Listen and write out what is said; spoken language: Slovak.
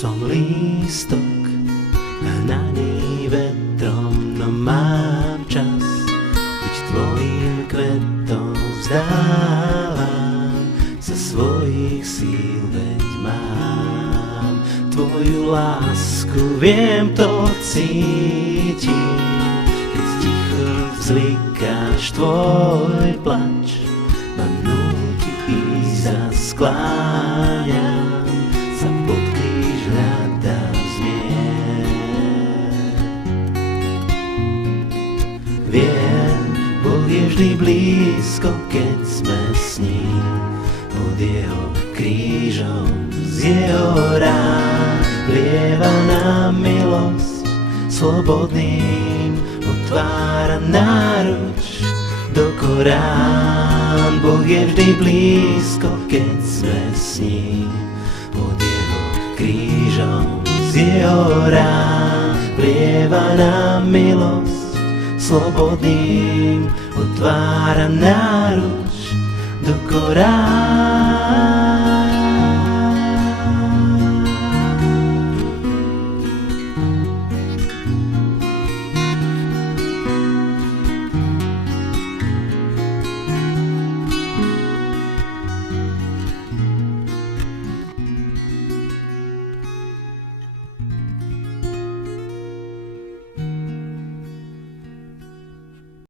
Som lístok hnaný vetrom, no mám čas byť tvojim kvetom. Vzdávam sa svojich síl, veď mám tvoju lásku. Viem to cítim, keď ticho vzlikáš, tvoj plač ma núti ísť a skláňam sa pod kríž, hľadám zmier. Viem, Boh je vždy blízko, keď sme s ním, pod jeho krížom, z jeho rán lieva nám milosť, slobodným otvára náruč do Korán. Boh je vždy blízko, keď sme s ním, pod jeho krížom, z jeho rán lieva nám milosť, slobodným otvára náruč do Korán.